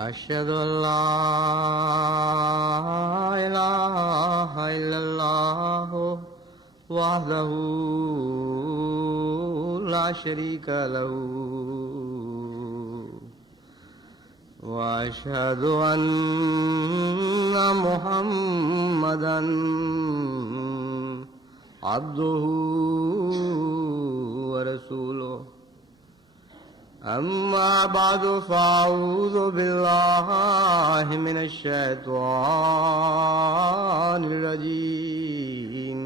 أشهد أن لا إله إلا الله وحده لا شريك له وأشهد أن محمدا عبده ورسوله. أما بعد فأعوذ بالله من الشيطان الرجيم.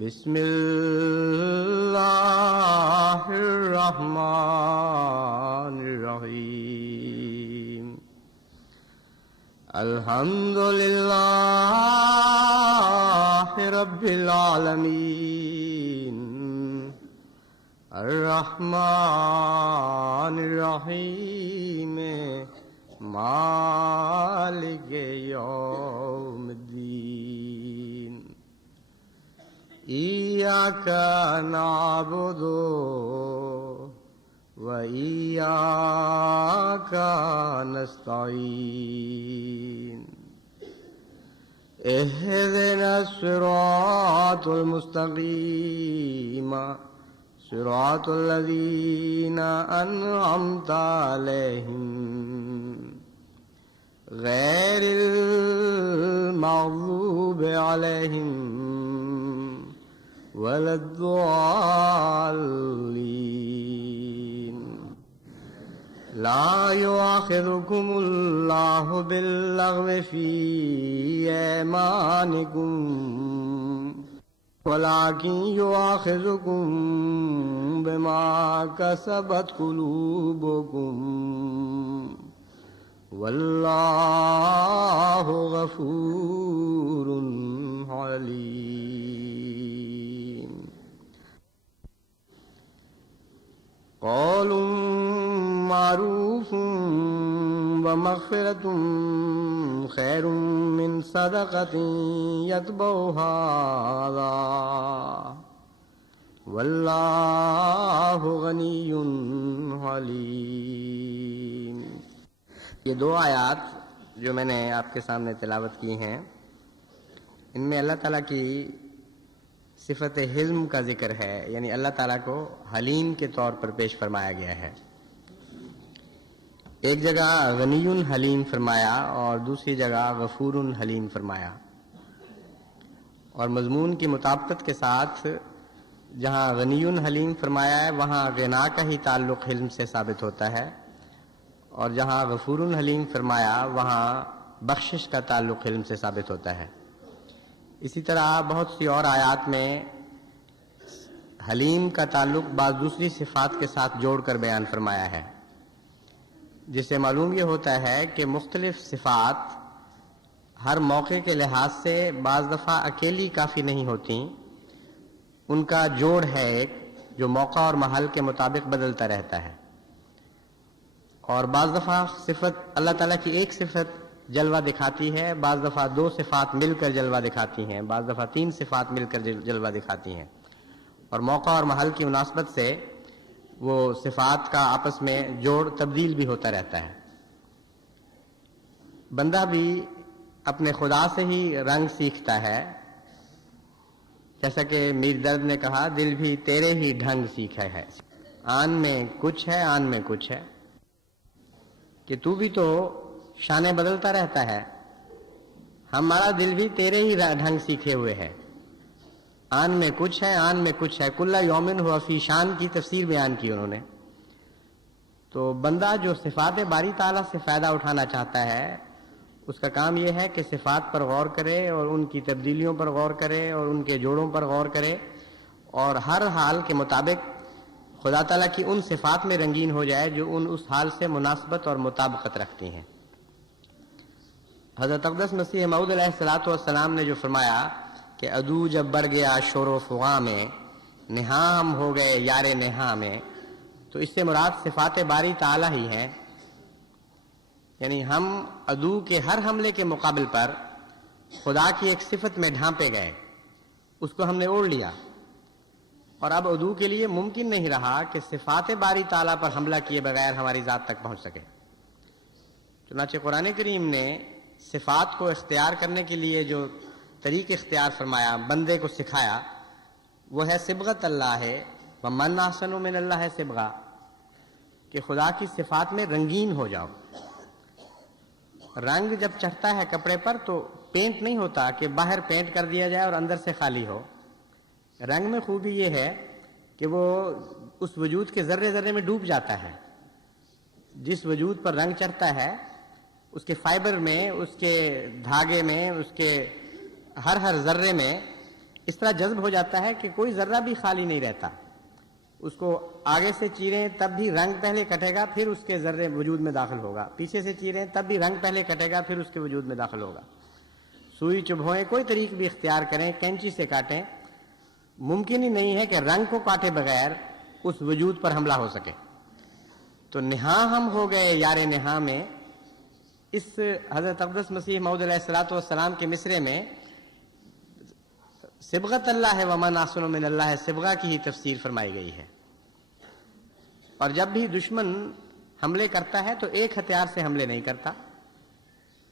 بسم الله الرحمن الرحيم. الحمد لله رب العالمين الرحمن الرحيم مالك يوم الدين. إياك نعبد وإياك نستعين. اهدنا الصراط المستقيم صراط الذين أنعمت عليهم غير المغضوب عليهم ولا الضالين. لا يؤاخذكم الله باللغو في أيمانكم ولكن يؤاخذكم بما كسبت قلوبكم والله غفور حليم. قول معروف ومغفرة خير من صدقة يتبعها أذى والله غني حليم. یہ دو آیات جو میں نے آپ کے سامنے تلاوت کی ہیں، ان میں اللہ تعالیٰ کی صفت حلم کا ذکر ہے، یعنی اللہ تعالیٰ کو حلیم کے طور پر پیش فرمایا گیا ہے. ایک جگہ غنی حلیم فرمایا اور دوسری جگہ غفور حلیم فرمایا، اور مضمون کی مطابقت کے ساتھ جہاں غنی حلیم فرمایا ہے وہاں غنا کا ہی تعلق حلم سے ثابت ہوتا ہے، اور جہاں غفور حلیم فرمایا وہاں بخشش کا تعلق حلم سے ثابت ہوتا ہے. اسی طرح بہت سی اور آیات میں حلیم کا تعلق بعض دوسری صفات کے ساتھ جوڑ کر بیان فرمایا ہے، جس سے معلوم یہ ہوتا ہے کہ مختلف صفات ہر موقع کے لحاظ سے بعض دفعہ اکیلی کافی نہیں ہوتی، ان کا جوڑ ہے ایک جو موقع اور محل کے مطابق بدلتا رہتا ہے. اور بعض دفعہ صفت اللہ تعالیٰ کی ایک صفت جلوہ دکھاتی ہے، بعض دفعہ دو صفات مل کر جلوہ دکھاتی ہیں، بعض دفعہ تین صفات مل کر جلوہ دکھاتی ہیں، اور موقع اور محل کی مناسبت سے وہ صفات کا آپس میں جوڑ تبدیل بھی ہوتا رہتا ہے. بندہ بھی اپنے خدا سے ہی رنگ سیکھتا ہے، جیسا کہ میر درد نے کہا دل بھی تیرے ہی ڈھنگ سیکھا ہے. آن میں کچھ ہے، آن میں کچھ ہے، کہ تو بھی تو شانے بدلتا رہتا ہے، ہمارا دل بھی تیرے ہی ڈھنگ سیکھے ہوئے ہے. آن میں کچھ ہے، آن میں کچھ ہے، کل یومن ہوا فی شان کی تفسیر بیان کی انہوں نے. تو بندہ جو صفات باری تعالیٰ سے فائدہ اٹھانا چاہتا ہے اس کا کام یہ ہے کہ صفات پر غور کرے اور ان کی تبدیلیوں پر غور کرے اور ان کے جوڑوں پر غور کرے، اور ہر حال کے مطابق خدا تعالیٰ کی ان صفات میں رنگین ہو جائے جو اس حال سے مناسبت اور مطابقت رکھتی ہیں. حضرت اقدس مسیح موعود علیہ السلام نے جو فرمایا کہ عدو جب بڑھ گیا شور و فغاں میں، نہاں ہم ہو گئے یار نہاں میں، تو اس سے مراد صفات باری تعالیٰ ہی ہیں. یعنی ہم عدو کے ہر حملے کے مقابل پر خدا کی ایک صفت میں ڈھانپے گئے، اس کو ہم نے اوڑھ لیا، اور اب عدو کے لیے ممکن نہیں رہا کہ صفات باری تعالیٰ پر حملہ کیے بغیر ہماری ذات تک پہنچ سکے. چنانچہ قرآن کریم نے صفات کو اختیار کرنے کے لیے جو طریق اختیار فرمایا، بندے کو سکھایا، وہ ہے صبغت اللہ ہے، وَمَنْ أَحْسَنُ مِنَ اللَّهِ صِبْغًا، کہ خدا کی صفات میں رنگین ہو جاؤ۔ رنگ جب چڑھتا ہے کپڑے پر تو پینٹ نہیں ہوتا کہ باہر پینٹ کر دیا جائے اور اندر سے خالی ہو۔ رنگ میں خوبی یہ ہے کہ وہ اس وجود کے ذرے ذرے میں ڈوب جاتا ہے۔ جس وجود پر رنگ چڑھتا ہے اس کے فائبر میں، اس کے دھاگے میں، اس کے ہر ذرے میں اس طرح جذب ہو جاتا ہے کہ کوئی ذرہ بھی خالی نہیں رہتا۔ اس کو آگے سے چیریں تب بھی رنگ پہلے کٹے گا، پھر اس کے ذرے وجود میں داخل ہوگا، پیچھے سے چیریں تب بھی رنگ پہلے کٹے گا، پھر اس کے وجود میں داخل ہوگا۔ سوئی چبھوئیں، کوئی طریق بھی اختیار کریں، کینچی سے کاٹیں، ممکن ہی نہیں ہے کہ رنگ کو کاٹے بغیر اس وجود پر حملہ ہو سکے۔ تو نہاں ہم ہو گئے یار نہاں میں، اس حضرت اقدس مسیح موعود علیہ السلام کے مصرے میں صبغت اللہ ہے، وَمَنْ أَحْسَنُ مِنَ اللَّهِ صبغہ کی ہی تفسیر فرمائی گئی ہے۔ اور جب بھی دشمن حملے کرتا ہے تو ایک ہتھیار سے حملے نہیں کرتا،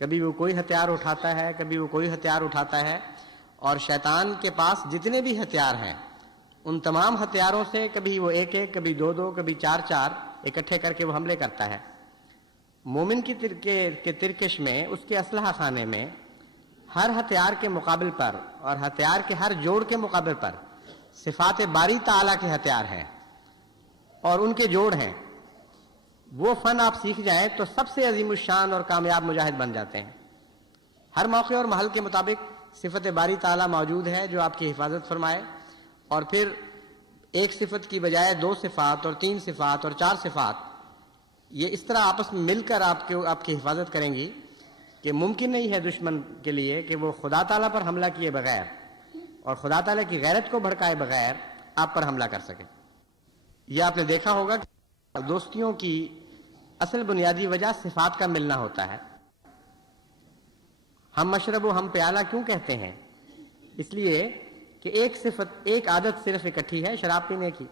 کبھی وہ کوئی ہتھیار اٹھاتا ہے، کبھی وہ کوئی ہتھیار اٹھاتا ہے، اور شیطان کے پاس جتنے بھی ہتھیار ہیں ان تمام ہتھیاروں سے کبھی وہ ایک ایک، کبھی دو دو، کبھی چار چار اکٹھے کر کے وہ حملے کرتا ہے۔ مومن کی ترکش میں، اس کے اسلحہ خانے میں ہر ہتھیار کے مقابل پر اور ہتھیار کے ہر جوڑ کے مقابل پر صفات باری تعالیٰ کے ہتھیار ہیں اور ان کے جوڑ ہیں۔ وہ فن آپ سیکھ جائیں تو سب سے عظیم الشان اور کامیاب مجاہد بن جاتے ہیں۔ ہر موقع اور محل کے مطابق صفت باری تعالیٰ موجود ہے جو آپ کی حفاظت فرمائے، اور پھر ایک صفت کی بجائے دو صفات اور تین صفات اور چار صفات یہ اس طرح آپس میں مل کر آپ کی حفاظت کریں گی کہ ممکن نہیں ہے دشمن کے لیے کہ وہ خدا تعالیٰ پر حملہ کیے بغیر اور خدا تعالیٰ کی غیرت کو بھڑکائے بغیر آپ پر حملہ کر سکے۔ یہ آپ نے دیکھا ہوگا کہ دوستیوں کی اصل بنیادی وجہ صفات کا ملنا ہوتا ہے۔ ہم مشرب و ہم پیالہ کیوں کہتے ہیں؟ اس لیے کہ ایک صفت، ایک عادت صرف اکٹھی ہے شراب پینے کی،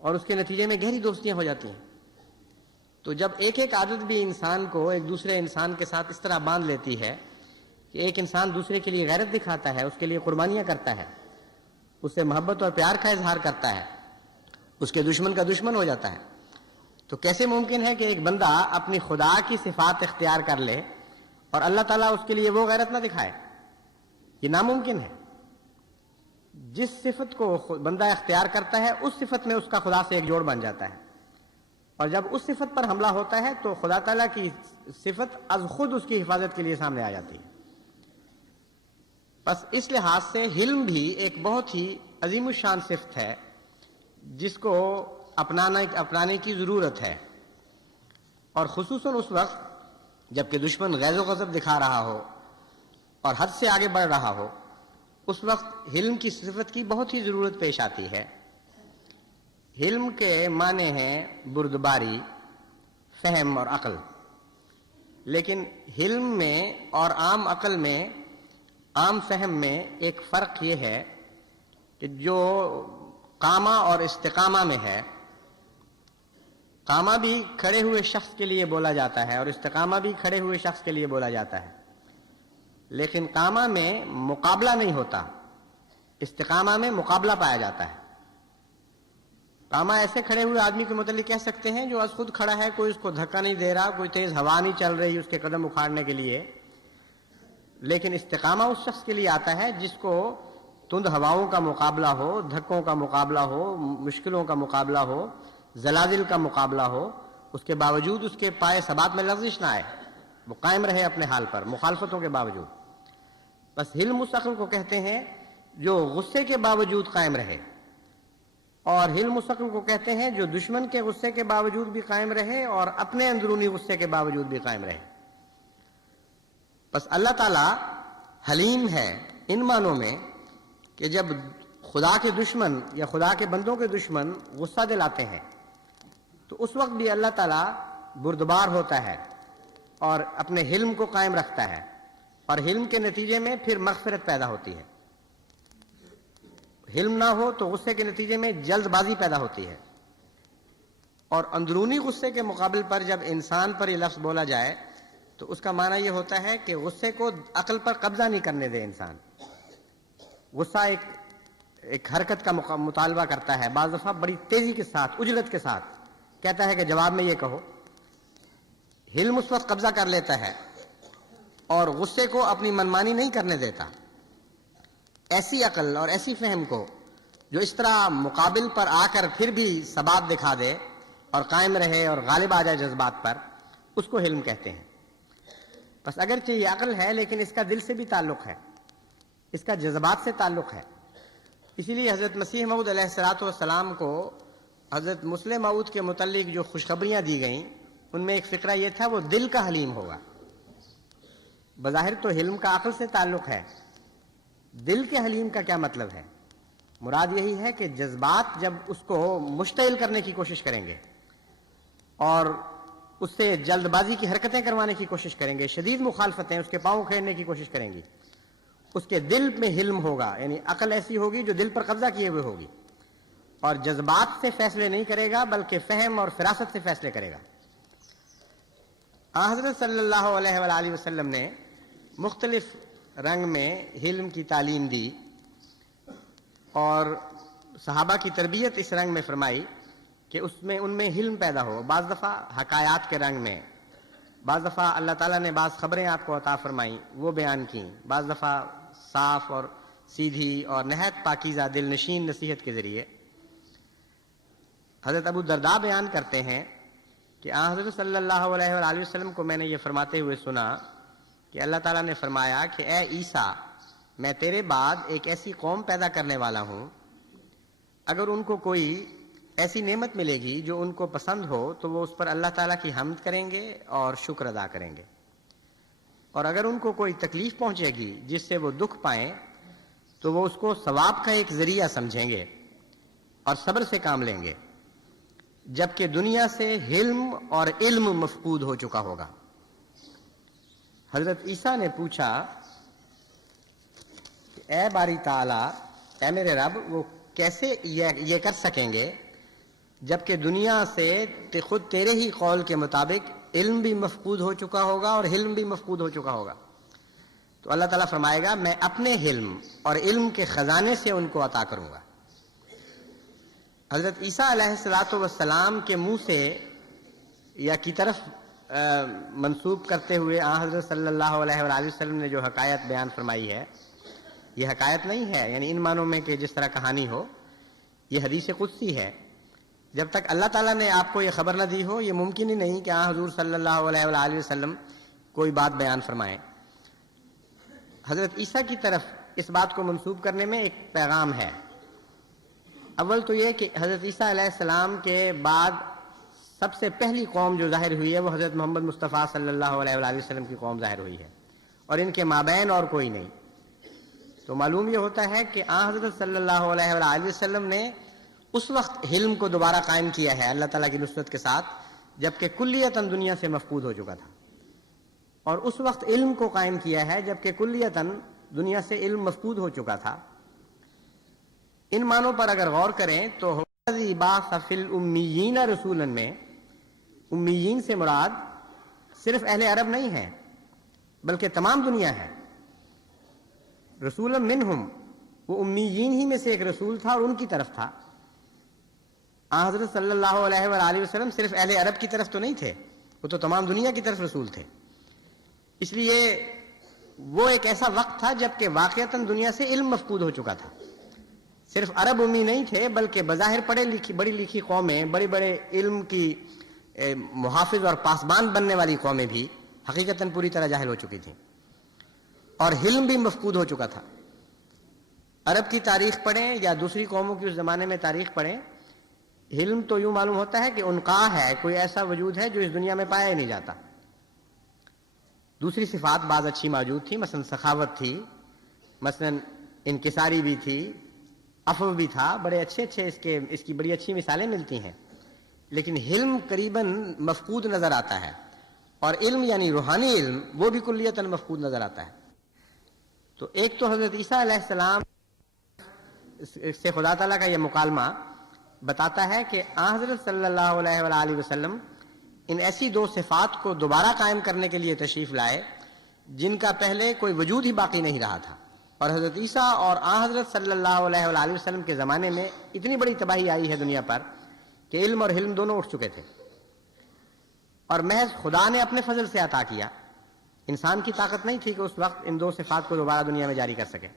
اور اس کے نتیجے میں گہری دوستیاں ہو جاتی ہیں۔ تو جب ایک ایک عادت بھی انسان کو ایک دوسرے انسان کے ساتھ اس طرح باندھ لیتی ہے کہ ایک انسان دوسرے کے لیے غیرت دکھاتا ہے، اس کے لیے قربانیاں کرتا ہے، اس سے محبت اور پیار کا اظہار کرتا ہے، اس کے دشمن کا دشمن ہو جاتا ہے، تو کیسے ممکن ہے کہ ایک بندہ اپنی خدا کی صفات اختیار کر لے اور اللہ تعالیٰ اس کے لیے وہ غیرت نہ دکھائے؟ یہ ناممکن ہے۔ جس صفت کو بندہ اختیار کرتا ہے اس صفت میں اس کا خدا سے ایک جوڑ بن جاتا ہے، اور جب اس صفت پر حملہ ہوتا ہے تو خدا تعالیٰ کی صفت از خود اس کی حفاظت کے لیے سامنے آ جاتی ہے۔ بس اس لحاظ سے حلم بھی ایک بہت ہی عظیم الشان صفت ہے جس کو اپنانے کی ضرورت ہے، اور خصوصاً اس وقت جب کہ دشمن غیظ و غضب دکھا رہا ہو اور حد سے آگے بڑھ رہا ہو، اس وقت حلم کی صفت کی بہت ہی ضرورت پیش آتی ہے۔ حلم کے معنی ہیں بردباری، فہم اور عقل، لیکن حلم میں اور عام عقل میں، عام فہم میں ایک فرق یہ ہے کہ جو قامہ اور استقامہ میں ہے، قامہ بھی کھڑے ہوئے شخص کے لیے بولا جاتا ہے اور استقامہ بھی کھڑے ہوئے شخص کے لیے بولا جاتا ہے، لیکن قامہ میں مقابلہ نہیں ہوتا، استقامہ میں مقابلہ پایا جاتا ہے۔ قامہ ایسے کھڑے ہوئے آدمی کے متعلق کہہ سکتے ہیں جو از خود کھڑا ہے، کوئی اس کو دھکا نہیں دے رہا، کوئی تیز ہوا نہیں چل رہی اس کے قدم اکھاڑنے کے لیے، لیکن استقامہ اس شخص کے لیے آتا ہے جس کو تند ہواؤں کا مقابلہ ہو، دھکوں کا مقابلہ ہو، مشکلوں کا مقابلہ ہو، زلازل کا مقابلہ ہو، اس کے باوجود اس کے پائے ثبات میں لغزش نہ آئے، وہ قائم رہے اپنے حال پر مخالفتوں کے باوجود۔ بس حلم اس عقل کو کہتے ہیں جو غصے کے باوجود قائم رہے، اور حلم اس عقل کو کہتے ہیں جو دشمن کے غصے کے باوجود بھی قائم رہے اور اپنے اندرونی غصے کے باوجود بھی قائم رہے۔ بس اللہ تعالیٰ حلیم ہے ان معنوں میں کہ جب خدا کے دشمن یا خدا کے بندوں کے دشمن غصہ دلاتے ہیں تو اس وقت بھی اللہ تعالیٰ بردبار ہوتا ہے اور اپنے حلم کو قائم رکھتا ہے، اور حلم کے نتیجے میں پھر مغفرت پیدا ہوتی ہے۔ حلم نہ ہو تو غصے کے نتیجے میں جلد بازی پیدا ہوتی ہے، اور اندرونی غصے کے مقابل پر جب انسان پر یہ لفظ بولا جائے تو اس کا معنی یہ ہوتا ہے کہ غصے کو عقل پر قبضہ نہیں کرنے دے انسان. غصہ ایک حرکت کا مطالبہ کرتا ہے، بعض دفعہ بڑی تیزی کے ساتھ، عجلت کے ساتھ کہتا ہے کہ جواب میں یہ کہو. حلم اس وقت قبضہ کر لیتا ہے اور غصے کو اپنی منمانی نہیں کرنے دیتا. ایسی عقل اور ایسی فہم کو جو اس طرح مقابل پر آ کر پھر بھی ثبات دکھا دے اور قائم رہے اور غالب آ جائے جذبات پر، اس کو حلم کہتے ہیں. بس اگرچہ یہ عقل ہے لیکن اس کا دل سے بھی تعلق ہے، اس کا جذبات سے تعلق ہے. اسی لیے حضرت مسیح موعود علیہ الصلوۃ والسلام کو حضرت مسلم موعود کے متعلق جو خوشخبریاں دی گئیں ان میں ایک فقرہ یہ تھا وہ دل کا حلیم ہوگا. بظاہر تو حلم کا عقل سے تعلق ہے، دل کے حلیم کا کیا مطلب ہے؟ مراد یہی ہے کہ جذبات جب اس کو مشتعل کرنے کی کوشش کریں گے اور اس سے جلد بازی کی حرکتیں کروانے کی کوشش کریں گے، شدید مخالفتیں، اس کے پاؤں کھیرنے کی کوشش کریں گی، اس کے دل میں حلم ہوگا، یعنی عقل ایسی ہوگی جو دل پر قبضہ کیے ہوئے ہوگی اور جذبات سے فیصلے نہیں کرے گا بلکہ فہم اور فراست سے فیصلے کرے گا. حضرت صلی اللہ علیہ وآلہ وسلم نے مختلف رنگ میں حلم کی تعلیم دی اور صحابہ کی تربیت اس رنگ میں فرمائی کہ ان میں حلم پیدا ہو. بعض دفعہ حکایات کے رنگ میں، بعض دفعہ اللہ تعالیٰ نے بعض خبریں آپ کو عطا فرمائیں وہ بیان کیں، بعض دفعہ صاف اور سیدھی اور نہایت پاکیزہ دل نشین نصیحت کے ذریعے. حضرت ابو الدرداء بیان کرتے ہیں کہ حضرت صلی اللہ علیہ وآلہ وسلم کو میں نے یہ فرماتے ہوئے سنا کہ اللہ تعالیٰ نے فرمایا کہ اے عیسیٰ، میں تیرے بعد ایک ایسی قوم پیدا کرنے والا ہوں، اگر ان کو کوئی ایسی نعمت ملے گی جو ان کو پسند ہو تو وہ اس پر اللہ تعالیٰ کی حمد کریں گے اور شکر ادا کریں گے، اور اگر ان کو کوئی تکلیف پہنچے گی جس سے وہ دکھ پائیں تو وہ اس کو ثواب کا ایک ذریعہ سمجھیں گے اور صبر سے کام لیں گے، جبکہ دنیا سے حلم اور علم مفقود ہو چکا ہوگا. حضرت عیسیٰ نے پوچھا کہ اے باری تعالیٰ، اے میرے رب، وہ کیسے یہ کر سکیں گے جبکہ دنیا سے خود تیرے ہی قول کے مطابق علم بھی مفقود ہو چکا ہوگا اور حلم بھی مفقود ہو چکا ہوگا؟ تو اللہ تعالیٰ فرمائے گا میں اپنے حلم اور علم کے خزانے سے ان کو عطا کروں گا. حضرت عیسیٰ علیہ الصلوۃ والسلام کے منہ سے یا کی طرف منسوب کرتے ہوئے حضرت صلی اللہ علیہ وآلہ وسلم نے جو حکایت بیان فرمائی ہے، یہ حکایت نہیں ہے یعنی ان معنوں میں کہ جس طرح کہانی ہو، یہ حدیث قدسی ہے. جب تک اللہ تعالیٰ نے آپ کو یہ خبر نہ دی ہو یہ ممکن ہی نہیں کہ حضور صلی اللہ علیہ وآلہ وسلم کوئی بات بیان فرمائیں. حضرت عیسیٰ کی طرف اس بات کو منسوب کرنے میں ایک پیغام ہے. اول تو یہ کہ حضرت عیسیٰ علیہ السلام کے بعد سب سے پہلی قوم جو ظاہر ہوئی ہے وہ حضرت محمد مصطفیٰ صلی اللہ علیہ وآلہ وسلم کی قوم ظاہر ہوئی ہے اور ان کے مابین اور کوئی نہیں. تو معلوم یہ ہوتا ہے کہ حضرت صلی اللہ علیہ وآلہ وسلم نے اس وقت حلم کو دوبارہ قائم کیا ہے اللہ تعالیٰ کی نصرت کے ساتھ جبکہ کلیتاً دنیا سے مفقود ہو چکا تھا، اور اس وقت علم کو قائم کیا ہے جبکہ کلیتاً دنیا سے علم مفقود ہو چکا تھا. ان معنوں پر اگر غور کریں تو بعث فی الامیین رسولا میں امیین سے مراد صرف اہل عرب نہیں ہے بلکہ تمام دنیا ہے. رسولا منہم، وہ امیین ہی میں سے ایک رسول تھا اور ان کی طرف تھا. حضرت صلی اللہ علیہ وآلہ وسلم صرف اہل عرب کی طرف تو نہیں تھے، وہ تو تمام دنیا کی طرف رسول تھے. اس لیے وہ ایک ایسا وقت تھا جبکہ واقعتاً دنیا سے علم مفقود ہو چکا تھا. صرف عرب امی نہیں تھے بلکہ بظاہر بڑی لکھی قومیں، بڑے بڑے علم کی محافظ اور پاسبان بننے والی قومیں بھی حقیقتاً پوری طرح جاہل ہو چکی تھیں اور علم بھی مفقود ہو چکا تھا. عرب کی تاریخ پڑھیں یا دوسری قوموں کی اس زمانے میں تاریخ پڑھیں، علم تو یوں معلوم ہوتا ہے کہ انقاہ ہے، کوئی ایسا وجود ہے جو اس دنیا میں پایا ہی نہیں جاتا. دوسری صفات بعض اچھی موجود تھی، مثلا سخاوت تھی، مثلا انکساری بھی تھی، عفو بھی تھا، بڑے اچھے اس کی بڑی اچھی مثالیں ملتی ہیں. لیکن علم قریباً مفقود نظر آتا ہے، اور علم یعنی روحانی علم وہ بھی کلیتاً مفقود نظر آتا ہے. تو ایک تو حضرت عیسیٰ علیہ السلام سے خدا تعالیٰ کا یہ مکالمہ بتاتا ہے کہ حضرت صلی اللہ علیہ وآلہ وسلم ان ایسی دو صفات کو دوبارہ قائم کرنے کے لیے تشریف لائے جن کا پہلے کوئی وجود ہی باقی نہیں رہا تھا. اور حضرت عیسیٰ اور آن حضرت صلی اللہ علیہ وآلہ وسلم کے زمانے میں اتنی بڑی تباہی آئی ہے دنیا پر کہ علم اور حلم دونوں اٹھ چکے تھے، اور محض خدا نے اپنے فضل سے عطا کیا. انسان کی طاقت نہیں تھی کہ اس وقت ان دو صفات کو دوبارہ دنیا میں جاری کر سکے.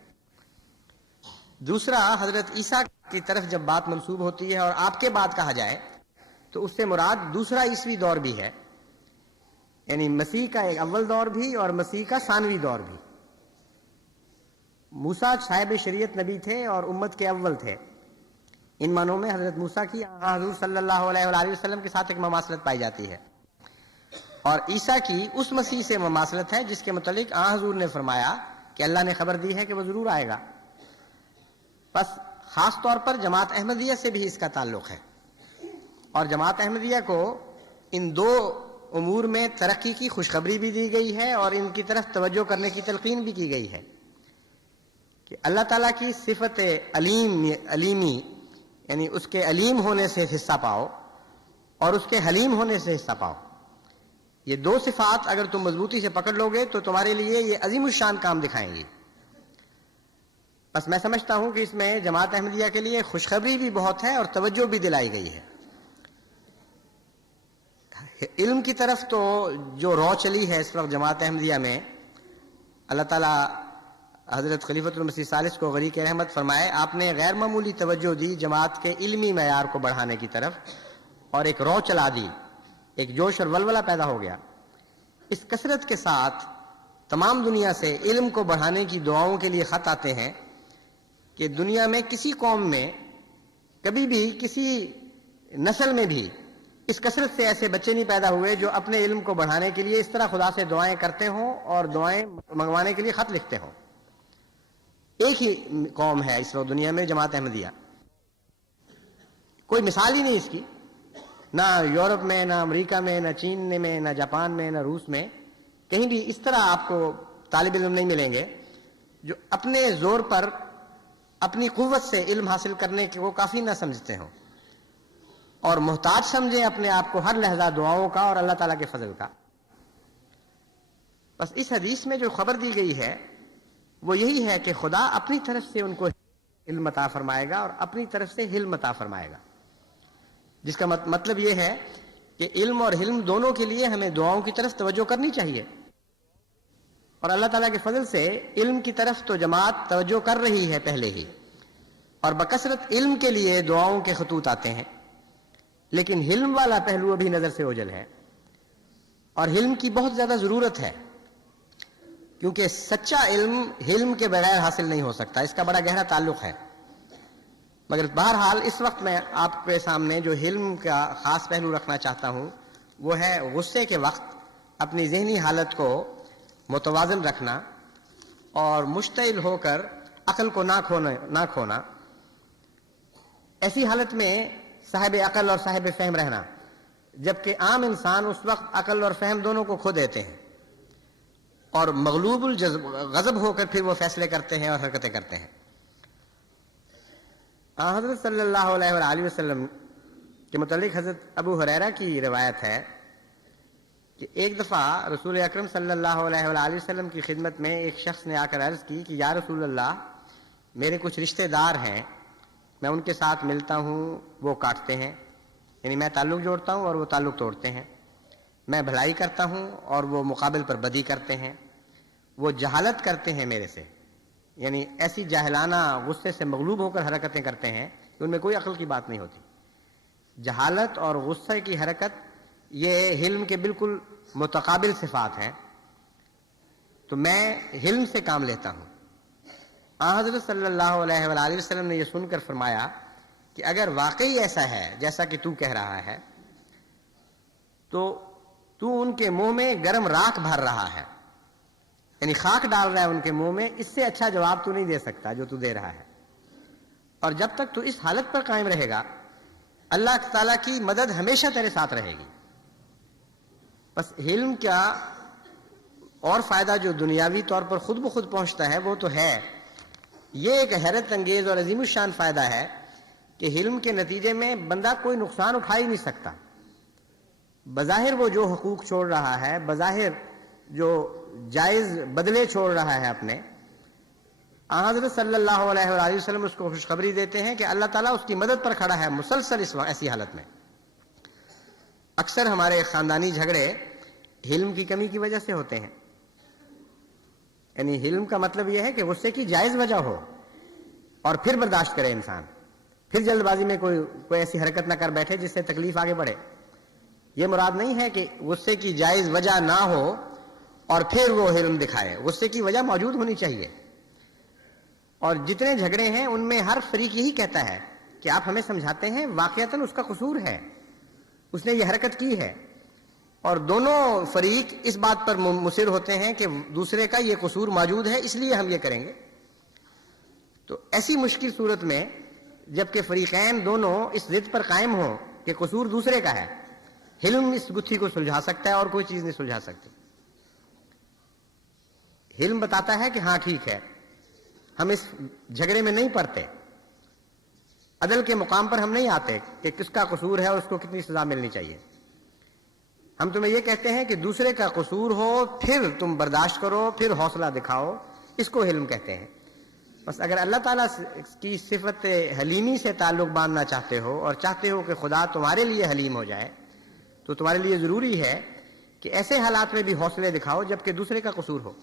دوسرا، حضرت عیسیٰ کی طرف جب بات منسوب ہوتی ہے اور آپ کے بعد کہا جائے تو اس سے مراد دوسرا عیسوی دور بھی ہے، یعنی مسیح کا ایک اول دور بھی اور مسیح کا ثانوی دور بھی. موسیٰ صاحب شریعت نبی تھے اور امت کے اول تھے. ان معنوں میں حضرت موسیٰ کی حضور صلی اللہ علیہ وآلہ وسلم کے ساتھ ایک مماثلت پائی جاتی ہے، اور عیسیٰ کی اس مسیح سے مماثلت ہے جس کے متعلق حضور نے فرمایا کہ اللہ نے خبر دی ہے کہ وہ ضرور آئے گا. بس خاص طور پر جماعت احمدیہ سے بھی اس کا تعلق ہے، اور جماعت احمدیہ کو ان دو امور میں ترقی کی خوشخبری بھی دی گئی ہے اور ان کی طرف توجہ کرنے کی تلقین بھی کی گئی ہے کہ اللہ تعالیٰ کی صفت علیمی یعنی اس کے علیم ہونے سے حصہ پاؤ اور اس کے حلیم ہونے سے حصہ پاؤ. یہ دو صفات اگر تم مضبوطی سے پکڑ لو گے تو تمہارے لیے یہ عظیم الشان کام دکھائیں گی. بس میں سمجھتا ہوں کہ اس میں جماعت احمدیہ کے لیے خوشخبری بھی بہت ہے اور توجہ بھی دلائی گئی ہے. علم کی طرف تو جو رو چلی ہے اس وقت جماعت احمدیہ میں، اللہ تعالیٰ حضرت خلیفۃ المسیح ثالث کو غریق رحمت فرمائے، آپ نے غیر معمولی توجہ دی جماعت کے علمی معیار کو بڑھانے کی طرف، اور ایک رو چلا دی، ایک جوش اور ولولہ پیدا ہو گیا. اس کثرت کے ساتھ تمام دنیا سے علم کو بڑھانے کی دعاؤں کے لیے خط آتے ہیں کہ دنیا میں کسی قوم میں کبھی بھی کسی نسل میں بھی اس کثرت سے ایسے بچے نہیں پیدا ہوئے جو اپنے علم کو بڑھانے کے لیے اس طرح خدا سے دعائیں کرتے ہوں اور دعائیں منگوانے کے لیے خط لکھتے ہوں. ایک ہی قوم ہے اس وقت دنیا میں، جماعت احمدیہ. کوئی مثال ہی نہیں اس کی، نہ یورپ میں، نہ امریکہ میں، نہ چین میں، نہ جاپان میں، نہ روس میں. کہیں بھی اس طرح آپ کو طالب علم نہیں ملیں گے جو اپنے زور پر اپنی قوت سے علم حاصل کرنے کو کافی نہ سمجھتے ہوں اور محتاج سمجھیں اپنے آپ کو ہر لحظہ دعاؤں کا اور اللہ تعالیٰ کے فضل کا. بس اس حدیث میں جو خبر دی گئی ہے وہ یہی ہے کہ خدا اپنی طرف سے ان کو علم عطا فرمائے گا اور اپنی طرف سے حلم عطا فرمائے گا، جس کا مطلب یہ ہے کہ علم اور حلم دونوں کے لیے ہمیں دعاؤں کی طرف توجہ کرنی چاہیے. اور اللہ تعالیٰ کے فضل سے علم کی طرف تو جماعت توجہ کر رہی ہے پہلے ہی، اور بکثرت علم کے لیے دعاؤں کے خطوط آتے ہیں، لیکن حلم والا پہلو ابھی نظر سے اوجھل ہے، اور حلم کی بہت زیادہ ضرورت ہے، کیونکہ سچا علم حلم کے بغیر حاصل نہیں ہو سکتا. اس کا بڑا گہرا تعلق ہے. مگر بہرحال اس وقت میں آپ کے سامنے جو حلم کا خاص پہلو رکھنا چاہتا ہوں وہ ہے غصے کے وقت اپنی ذہنی حالت کو متوازن رکھنا اور مشتعل ہو کر عقل کو نہ کھونا. ایسی حالت میں صاحب عقل اور صاحب فہم رہنا، جبکہ عام انسان اس وقت عقل اور فہم دونوں کو کھو دیتے ہیں اور مغلوب الغضب ہو کر پھر وہ فیصلے کرتے ہیں اور حرکتیں کرتے ہیں. حضرت صلی اللہ علیہ وآلہ وسلم کے متعلق حضرت ابو ہریرہ کی روایت ہے کہ ایک دفعہ رسول اکرم صلی اللہ علیہ وآلہ وسلم کی خدمت میں ایک شخص نے آ کر عرض کی کہ یا رسول اللہ، میرے کچھ رشتہ دار ہیں، میں ان کے ساتھ ملتا ہوں، وہ کاٹتے ہیں، یعنی میں تعلق جوڑتا ہوں اور وہ تعلق توڑتے ہیں. میں بھلائی کرتا ہوں اور وہ مقابل پر بدی کرتے ہیں. وہ جہالت کرتے ہیں میرے سے، یعنی ایسی جاہلانہ غصے سے مغلوب ہو کر حرکتیں کرتے ہیں کہ ان میں کوئی عقل کی بات نہیں ہوتی. جہالت اور غصے کی حرکت یہ حلم کے بالکل متقابل صفات ہیں. تو میں حلم سے کام لیتا ہوں. حضرت صلی اللہ علیہ وآلہ وسلم نے یہ سن کر فرمایا کہ اگر واقعی ایسا ہے جیسا کہ تو کہہ رہا ہے تو تو ان کے منہ میں گرم راکھ بھر رہا ہے، یعنی خاک ڈال رہا ہے ان کے منہ میں. اس سے اچھا جواب تو نہیں دے سکتا جو تو دے رہا ہے. اور جب تک تو اس حالت پر قائم رہے گا اللہ تعالیٰ کی مدد ہمیشہ تیرے ساتھ رہے گی. بس علم کیا اور فائدہ جو دنیاوی طور پر خود بخود پہنچتا ہے وہ تو ہے، یہ ایک حیرت انگیز اور عظیم الشان فائدہ ہے کہ علم کے نتیجے میں بندہ کوئی نقصان اٹھا ہی نہیں سکتا. بظاہر وہ جو حقوق چھوڑ رہا ہے، بظاہر جو جائز بدلے چھوڑ رہا ہے اپنے، حضرت صلی اللہ علیہ وآلہ وسلم اس کو خوشخبری دیتے ہیں کہ اللہ تعالیٰ اس کی مدد پر کھڑا ہے مسلسل ایسی حالت میں۔ اکثر ہمارے خاندانی جھگڑے حلم کی کمی کی وجہ سے ہوتے ہیں۔ یعنی حلم کا مطلب یہ ہے کہ غصے کی جائز وجہ ہو اور پھر برداشت کرے انسان، پھر جلد بازی میں کوئی ایسی حرکت نہ کر بیٹھے جس سے تکلیف آگے بڑھے۔ یہ مراد نہیں ہے کہ غصے کی جائز وجہ نہ ہو اور پھر وہ حلم دکھائے، غصے کی وجہ موجود ہونی چاہیے۔ اور جتنے جھگڑے ہیں ان میں ہر فریق یہی کہتا ہے کہ آپ ہمیں سمجھاتے ہیں، واقعتاً اس کا قصور ہے، اس نے یہ حرکت کی ہے، اور دونوں فریق اس بات پر مصر ہوتے ہیں کہ دوسرے کا یہ قصور موجود ہے، اس لیے ہم یہ کریں گے۔ تو ایسی مشکل صورت میں جبکہ فریقین دونوں اس ضد پر قائم ہوں کہ قصور دوسرے کا ہے، حلم اس گتھی کو سلجھا سکتا ہے اور کوئی چیز نہیں سلجھا سکتی۔ حلم بتاتا ہے کہ ہاں ٹھیک ہے، ہم اس جھگڑے میں نہیں پڑتے، عدل کے مقام پر ہم نہیں آتے کہ کس کا قصور ہے اور اس کو کتنی سزا ملنی چاہیے۔ ہم تمہیں یہ کہتے ہیں کہ دوسرے کا قصور ہو پھر تم برداشت کرو، پھر حوصلہ دکھاؤ، اس کو حلم کہتے ہیں۔ بس اگر اللہ تعالیٰ کی صفت حلیمی سے تعلق باندھنا چاہتے ہو اور چاہتے ہو کہ خدا تمہارے لیے حلیم ہو جائے، تو تمہارے لیے ضروری ہے کہ ایسے حالات میں بھی حوصلے دکھاؤ جبکہ دوسرے کا قصور ہو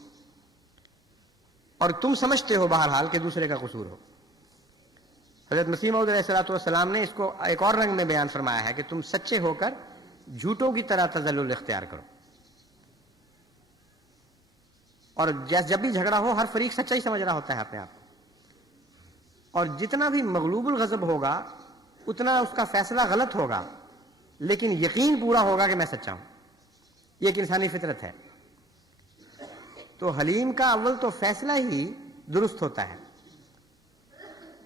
اور تم سمجھتے ہو بہرحال کہ دوسرے کا قصور ہو۔ حضرت مسیح موعود علیہ السلام نے اس کو ایک اور رنگ میں بیان فرمایا ہے کہ تم سچے ہو کر جھوٹوں کی طرح تذلل اختیار کرو، اور جب بھی جھگڑا ہو ہر فریق سچائی سمجھ رہا ہوتا ہے اپنے آپ کو، اور جتنا بھی مغلوب الغضب ہوگا اتنا اس کا فیصلہ غلط ہوگا، لیکن یقین پورا ہوگا کہ میں سچا ہوں۔ یہ ایک انسانی فطرت ہے۔ تو حلیم کا اول تو فیصلہ ہی درست ہوتا ہے،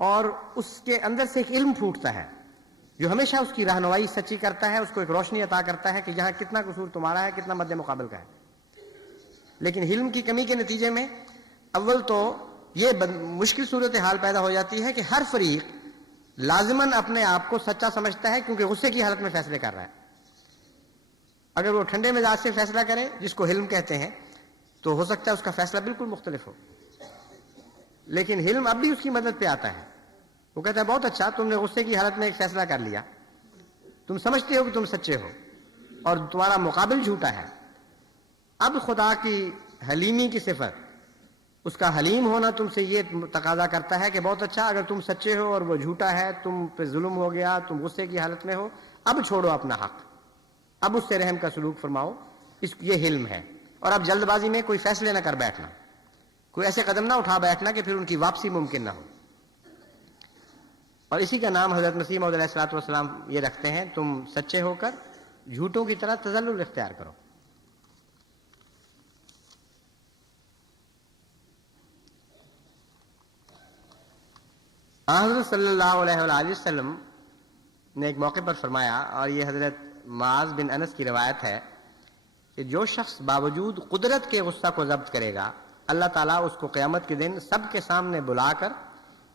اور اس کے اندر سے ایک علم پھوٹتا ہے جو ہمیشہ اس کی رہنمائی سچی کرتا ہے، اس کو ایک روشنی عطا کرتا ہے کہ یہاں کتنا قصور تمہارا ہے، کتنا مد مقابل کا ہے۔ لیکن حلم کی کمی کے نتیجے میں اول تو یہ مشکل صورتحال پیدا ہو جاتی ہے کہ ہر فریق لازماً اپنے آپ کو سچا سمجھتا ہے کیونکہ غصے کی حالت میں فیصلے کر رہا ہے۔ اگر وہ ٹھنڈے مزاج سے فیصلہ کرے جس کو حلم کہتے ہیں تو ہو سکتا ہے اس کا فیصلہ بالکل مختلف ہو، لیکن حلم اب بھی اس کی مدد پہ آتا ہے۔ وہ کہتا ہے بہت اچھا، تم نے غصے کی حالت میں ایک فیصلہ کر لیا، تم سمجھتے ہو کہ تم سچے ہو اور تمہارا مقابل جھوٹا ہے۔ اب خدا کی حلیمی کی صفت، اس کا حلیم ہونا تم سے یہ تقاضا کرتا ہے کہ بہت اچھا، اگر تم سچے ہو اور وہ جھوٹا ہے، تم پہ ظلم ہو گیا، تم غصے کی حالت میں ہو، اب چھوڑو اپنا حق، اب اس سے رحم کا سلوک فرماؤ، یہ حلم ہے۔ اور اب جلد بازی میں کوئی فیصلے نہ کر بیٹھنا، کوئی ایسے قدم نہ اٹھا بیٹھنا کہ پھر ان کی واپسی ممکن نہ ہو۔ اور اسی کا نام حضرت مسیح موعود علیہ السلام یہ رکھتے ہیں، تم سچے ہو کر جھوٹوں کی طرح تذلل اختیار کرو۔ حضرت صلی اللہ علیہ وآلہ وسلم نے ایک موقع پر فرمایا، اور یہ حضرت معاذ بن انس کی روایت ہے، کہ جو شخص باوجود قدرت کے غصہ کو ضبط کرے گا، اللہ تعالیٰ اس کو قیامت کے دن سب کے سامنے بلا کر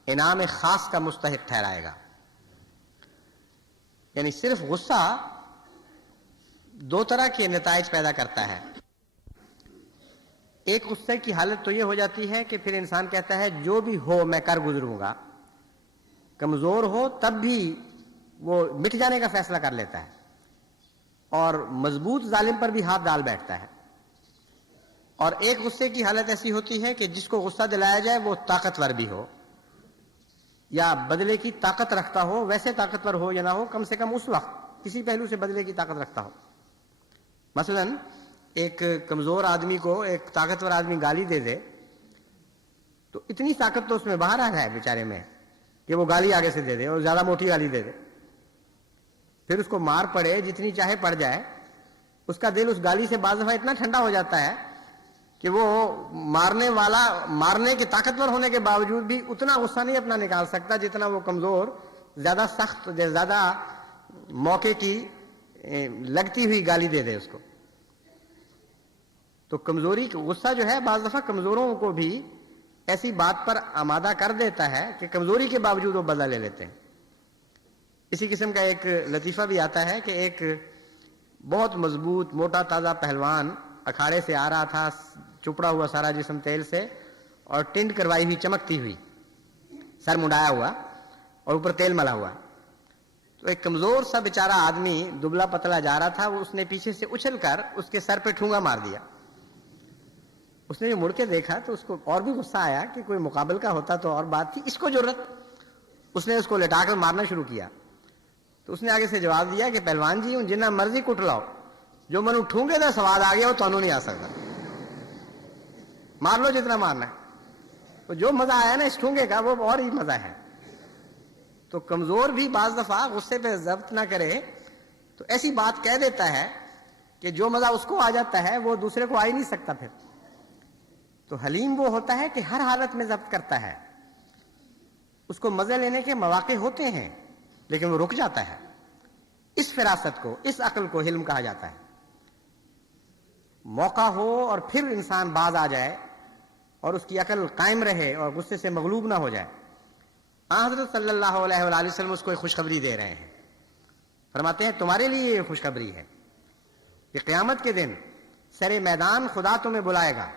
انعام خاص کا مستحق ٹھہرائے گا۔ یعنی صرف غصہ دو طرح کے نتائج پیدا کرتا ہے۔ ایک غصے کی حالت تو یہ ہو جاتی ہے کہ پھر انسان کہتا ہے جو بھی ہو میں کر گزروں گا، کمزور ہو تب بھی وہ مٹ جانے کا فیصلہ کر لیتا ہے اور مضبوط ظالم پر بھی ہاتھ ڈال بیٹھتا ہے۔ اور ایک غصے کی حالت ایسی ہوتی ہے کہ جس کو غصہ دلایا جائے وہ طاقتور بھی ہو یا بدلے کی طاقت رکھتا ہو، ویسے طاقتور ہو یا نہ ہو، کم سے کم اس وقت کسی پہلو سے بدلے کی طاقت رکھتا ہو۔ مثلا ایک کمزور آدمی کو ایک طاقتور آدمی گالی دے دے تو اتنی طاقت تو اس میں باہر آ جائے بیچارے میں کہ وہ گالی آگے سے دے دے اور زیادہ موٹی گالی دے دے، پھر اس کو مار پڑے جتنی چاہے پڑ جائے، اس کا دل اس گالی سے بعض دفعہ اتنا ٹھنڈا ہو جاتا ہے کہ وہ مارنے کے طاقتور ہونے کے باوجود بھی اتنا غصہ نہیں اپنا نکال سکتا جتنا وہ کمزور زیادہ سخت زیادہ موقع کی لگتی ہوئی گالی دے دے اس کو۔ تو کمزوری غصہ جو ہے بعض دفعہ کمزوروں کو بھی ایسی بات پر آمادہ کر دیتا ہے کہ کمزوری کے باوجود وہ بدلہ لے لیتے ہیں۔ اسی قسم کا ایک لطیفہ بھی آتا ہے کہ ایک بہت مضبوط موٹا تازہ پہلوان اکھاڑے سے آ رہا تھا، چپڑا ہوا سارا جسم تیل سے اور ٹنڈ کروائی ہوئی چمکتی ہوئی، سر منڈایا ہوا اور اوپر تیل ملا ہوا. تو ایک کمزور سا بیچارہ آدمی دبلا پتلا جا رہا تھا، وہ اس نے پیچھے سے اچھل کر اس کے سر پہ ٹھونگا مار دیا. اس نے جو مڑ کے دیکھا تو اس کو اور بھی غصہ آیا کہ کوئی مقابل کا ہوتا تو اور بات تھی، اس کو ضرورت. اس نے اس کو لٹا کر مارنا شروع کیا. تو اس نے آگے سے جواب دیا کہ پہلوان جی ہوں جنہ مرضی کٹ لاؤ، جو منو ٹھونگے دا سواد آ گیا وہ تو نہیں آ سکتا، مار لو جتنا مارنا ہے. تو جو مزہ آیا نا اس ٹھونگے کا وہ اور ہی مزہ ہے. تو کمزور بھی بعض دفعہ غصے پہ ضبط نہ کرے تو ایسی بات کہہ دیتا ہے کہ جو مزہ اس کو آ جاتا ہے وہ دوسرے کو آ ہی نہیں سکتا. پھر تو حلیم وہ ہوتا ہے کہ ہر حالت میں ضبط کرتا ہے، اس کو مزے لینے کے مواقع ہوتے ہیں لیکن وہ رک جاتا ہے. اس فراست کو، اس عقل کو حلم کہا جاتا ہے. موقع ہو اور پھر انسان باز آ جائے اور اس کی عقل قائم رہے اور غصے سے مغلوب نہ ہو جائے. حضرت صلی اللہ علیہ وآلہ وسلم اس کو ایک خوشخبری دے رہے ہیں. فرماتے ہیں تمہارے لیے یہ خوشخبری ہے کہ قیامت کے دن سر میدان خدا تمہیں بلائے گا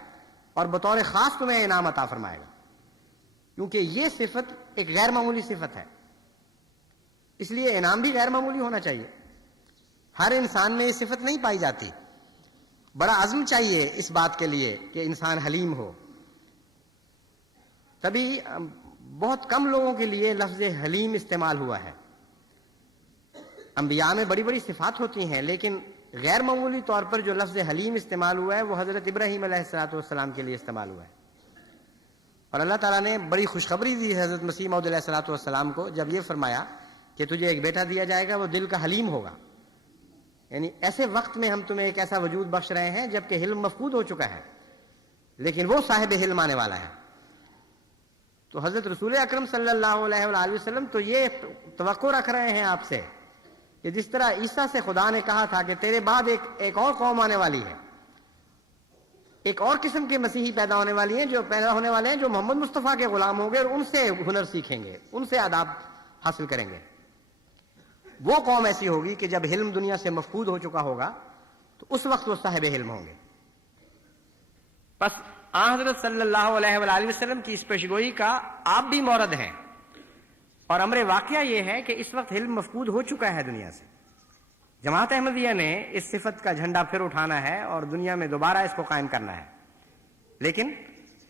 اور بطور خاص تمہیں انعام عطا فرمائے گا، کیونکہ یہ صفت ایک غیر معمولی صفت ہے، اس لیے انعام بھی غیر معمولی ہونا چاہیے. ہر انسان میں یہ صفت نہیں پائی جاتی. بڑا عزم چاہیے اس بات کے لیے کہ انسان حلیم ہو. تبھی بہت کم لوگوں کے لیے لفظ حلیم استعمال ہوا ہے. انبیاء میں بڑی بڑی صفات ہوتی ہیں، لیکن غیر معمولی طور پر جو لفظ حلیم استعمال ہوا ہے وہ حضرت ابراہیم علیہ السلام کے لیے استعمال ہوا ہے. اور اللہ تعالیٰ نے بڑی خوشخبری دی حضرت مسیح موعود علیہ السلام کو جب یہ فرمایا کہ تجھے ایک بیٹا دیا جائے گا، وہ دل کا حلیم ہوگا. یعنی ایسے وقت میں ہم تمہیں ایک ایسا وجود بخش رہے ہیں جبکہ حلم مفقود ہو چکا ہے، لیکن وہ صاحب حلم آنے والا ہے. تو حضرت رسول اکرم صلی اللہ علیہ وآلہ وسلم تو یہ توقع رکھ رہے ہیں آپ سے کہ جس طرح عیسیٰ سے خدا نے کہا تھا کہ تیرے بعد ایک اور قوم آنے والی ہے، ایک اور قسم کے مسیحی پیدا ہونے والی ہیں، جو پیدا ہونے والے ہیں جو محمد مصطفیٰ کے غلام ہوں گے اور ان سے ہنر سیکھیں گے، ان سے آداب حاصل کریں گے. وہ قوم ایسی ہوگی کہ جب حلم دنیا سے مفقود ہو چکا ہوگا تو اس وقت وہ صاحب حلم ہوں گے. بس حضرت صلی اللہ علیہ وآلہ وسلم کی اس پیشگوئی کا آپ بھی مورد ہیں، اور امر واقعہ یہ ہے کہ اس وقت حلم مفقود ہو چکا ہے دنیا سے. جماعت احمدیہ نے اس صفت کا جھنڈا پھر اٹھانا ہے اور دنیا میں دوبارہ اس کو قائم کرنا ہے. لیکن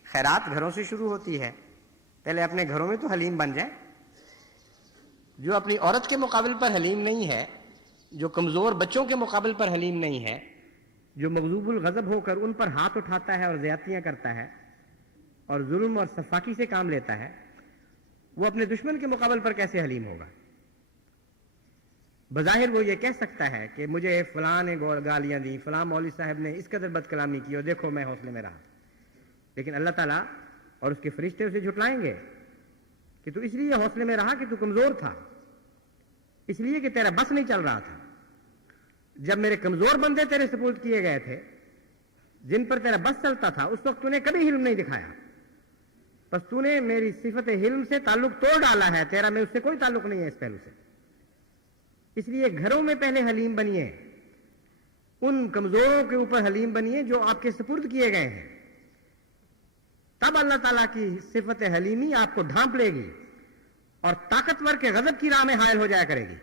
خیرات گھروں سے شروع ہوتی ہے. پہلے اپنے گھروں میں تو حلیم بن جائیں. جو اپنی عورت کے مقابل پر حلیم نہیں ہے، جو کمزور بچوں کے مقابل پر حلیم نہیں ہے، جو مغضوب الغضب ہو کر ان پر ہاتھ اٹھاتا ہے اور زیادتیاں کرتا ہے اور ظلم اور سفاکی سے کام لیتا ہے، وہ اپنے دشمن کے مقابل پر کیسے حلیم ہوگا؟ بظاہر وہ یہ کہہ سکتا ہے کہ مجھے فلاں نے گالیاں دی، فلاں مولوی صاحب نے اس قدر بد کلامی کی اور دیکھو میں حوصلے میں رہا. لیکن اللہ تعالیٰ اور اس کے فرشتے اسے جھٹلائیں گے کہ تو اس لیے حوصلے میں رہا کہ تو کمزور تھا، اس لیے کہ تیرا بس نہیں چل رہا تھا. جب میرے کمزور بندے تیرے سپورٹ کیے گئے تھے، جن پر تیرا بس چلتا تھا، اس وقت تو نے کبھی حلم نہیں دکھایا. بس تو نے میری صفت حلم سے تعلق توڑ ڈالا ہے، تیرا میں اس سے کوئی تعلق نہیں ہے اس پہلو سے. اس لیے گھروں میں پہلے حلیم بنیے، ان کمزوروں کے اوپر حلیم بنیے جو آپ کے سپرد کیے گئے ہیں. تب اللہ تعالیٰ کی صفت حلیمی آپ کو ڈھانپ لے گی اور طاقتور کے غضب کی راہ میں حائل ہو جایا کرے گی.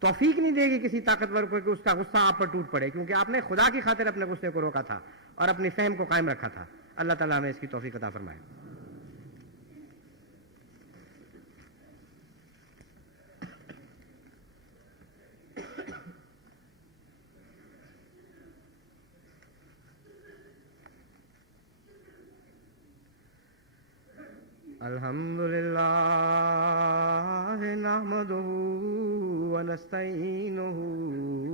توفیق نہیں دے گی کسی طاقتور کو کہ اس کا غصہ آپ پر ٹوٹ پڑے، کیونکہ آپ نے خدا کی خاطر اپنے غصے کو روکا تھا اور اپنی فہم کو قائم رکھا تھا. اللہ تعالیٰ ہمیں اس کی توفیق عطا فرمائے. الحمدللہ نحمدہ ونستعینہ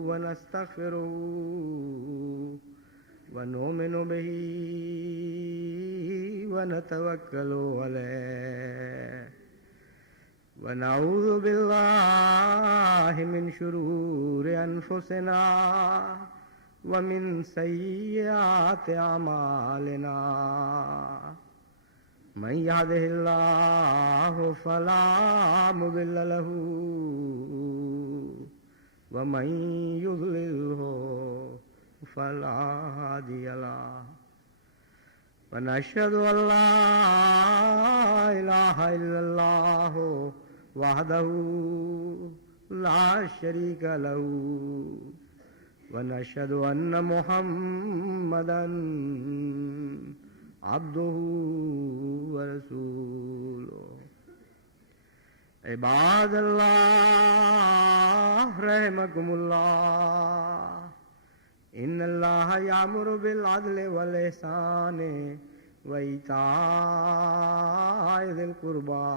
ونستغفرہ ونؤمن بہ ونتوکل علیہ ونعوذ باللہ من شرور انفسنا ومن سیئات اعمالنا. من يهده الله فلا مضل له ومن يضلله فلا هادي له ونشهد أن لا إله إلا الله وحده لا شريك له ونشهد أن محمدا عبده ورسوله عباد الله رحمكم الله إن الله يأمر بالعدل والإحسان وإيتاء ذي القربى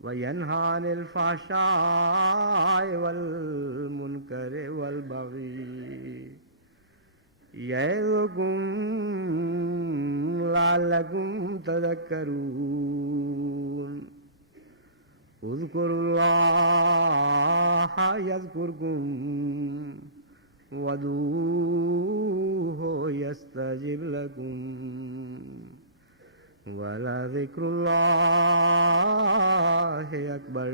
وينهى عن الفحشاء والمنكر والبغي يعظكم لعلكم تذكرون اذكروا الله يذكركم وادعوه يستجب لكم ولذكر الله أكبر